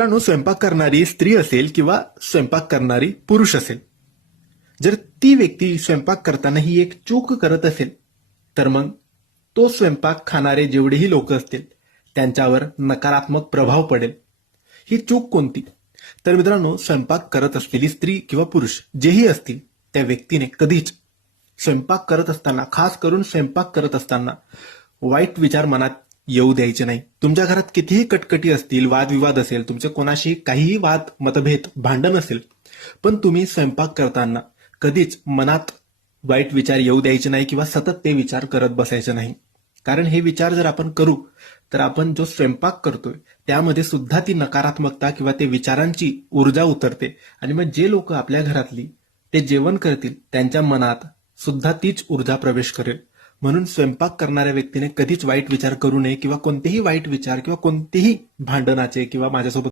मित्रांनो, स्वयंपाक करणारी स्त्री असेल किंवा स्वयंपाक करणारी पुरुष असेल, जर ती व्यक्ती स्वयंपाक करताना ही एक चूक करत असेल, तर मग तो स्वयंपाक खाणारे जेवढेही लोक असतील त्यांच्यावर नकारात्मक प्रभाव पडेल. ही चूक कोणती? तर मित्रांनो, स्वयंपाक करत असलेली स्त्री किंवा पुरुष जेही असतील त्या व्यक्तीने कधीच स्वयंपाक करत असताना, खास करून स्वयंपाक करत असताना वाईट विचार मनात येऊ द्यायचे नाही. तुमच्या घरात कितीही कटकटी असतील, वादविवाद असेल, तुमचे कोणाशी काहीही वाद, मतभेद, भांडण असेल, पण तुम्ही स्वयंपाक करताना कधीच मनात वाईट विचार येऊ द्यायचे नाही किंवा सतत ते विचार करत बसायचे नाही. कारण हे विचार जर आपण करू तर आपण जो स्वयंपाक करतोय त्यामध्ये सुद्धा ती नकारात्मकता किंवा ते विचारांची ऊर्जा उतरते आणि मग जे लोक आपल्या घरातली ते जेवण करतील त्यांच्या मनात सुद्धा तीच ऊर्जा प्रवेश करेल. म्हणून स्वयंपाक करणाऱ्या व्यक्तीने कधीच वाईट विचार करू नये किंवा कोणतेही वाईट विचार किंवा कोणतेही भांडणाचे किंवा माझ्यासोबत